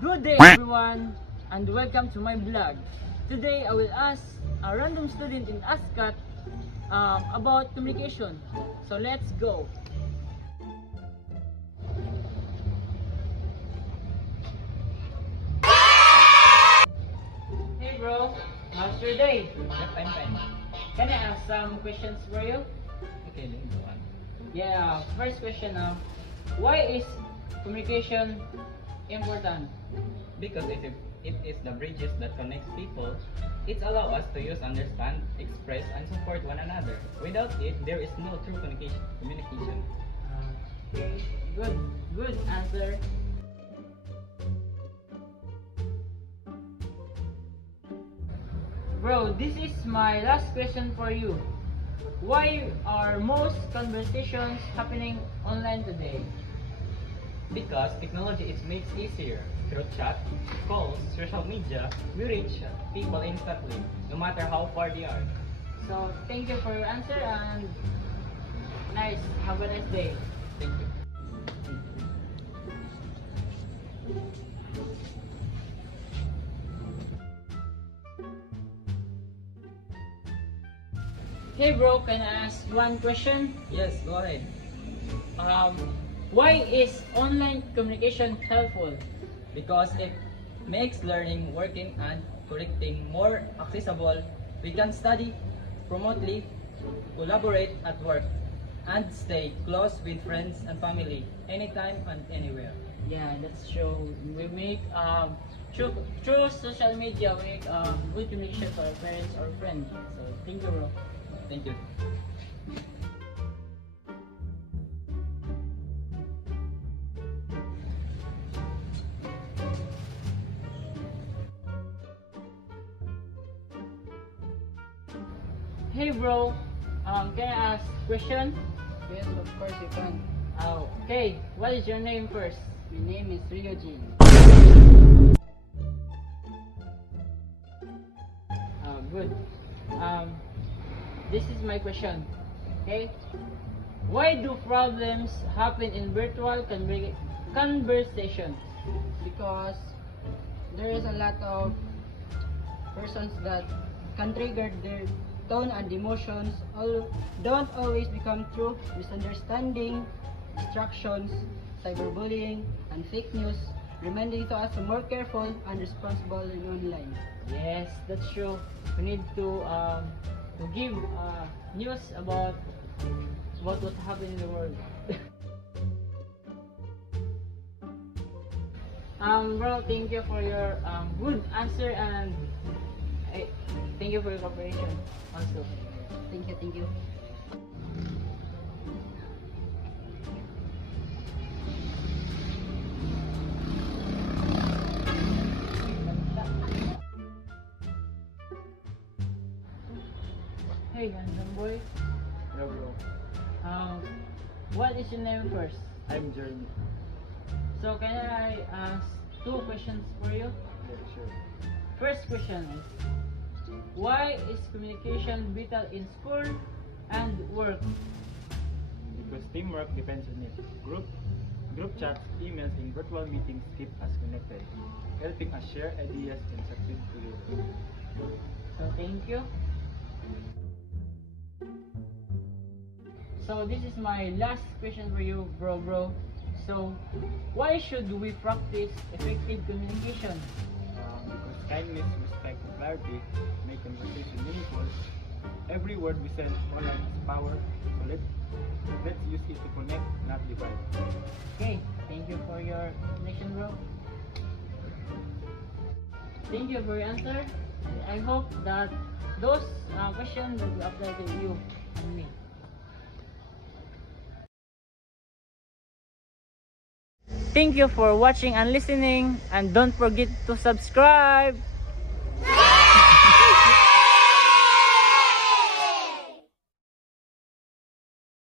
Good day everyone and welcome to my vlog. Today I will ask a random student in ASCAT about communication. So let's go. Hey bro, how's your day? Fine, fine. Can I ask some questions for you? Okay, then go on. Yeah, first question why is communication important? Because it is the bridges that connects people. It allows us to use, understand, express, and support one another. Without it, there is no true communication. Okay, good answer. Bro, this is my last question for you. Why are most conversations happening online today? Because technology makes easier. Through chat, calls, social media, we reach people instantly, no matter how far they are. So, thank you for your answer and have a nice day. Thank you. Hey bro, can I ask one question? Yes, go ahead. Um, why is online communication helpful? Because it makes learning, working, and correcting more accessible. We can study remotely, collaborate at work, and stay close with friends and family anytime and anywhere. Yeah, that's true. We make through social media we make good communication for our parents or friends. So thank you, bro. Thank you. Hey, bro. Can I ask question? Yes, of course you can. Oh, okay. What is your name first? My name is Ryojin. Oh, good. This is my question. Okay. Why do problems happen in virtual conversations? Because there is a lot of persons that can trigger their tone and emotions don't always become true. Misunderstanding, distractions, cyberbullying, and fake news, reminding to us to more careful and responsible in online. Yes, that's true. We need to give news about what happened in the world. Bro, thank you for your good answer and thank you for your cooperation also. Thank you, thank you. Hey, handsome boy. Hello, bro. What is your name first? I'm Jeremy. So can I ask two questions for you? Yeah, sure. First question is, why is communication vital in school and work? Because teamwork depends on it. Group chats, emails, and virtual meetings keep us connected, helping us share ideas and succeed together. So thank you. So this is my last question for you, bro. So why should we practice effective communication? Because kindness, respect, and clarity make conversation meaningful. Every word we send online has power, so let's use it to connect, not divide. Okay, thank you for your explanation, bro. Thank you for your answer. I hope that those questions will apply to you and me. Thank you for watching and listening, and don't forget to subscribe.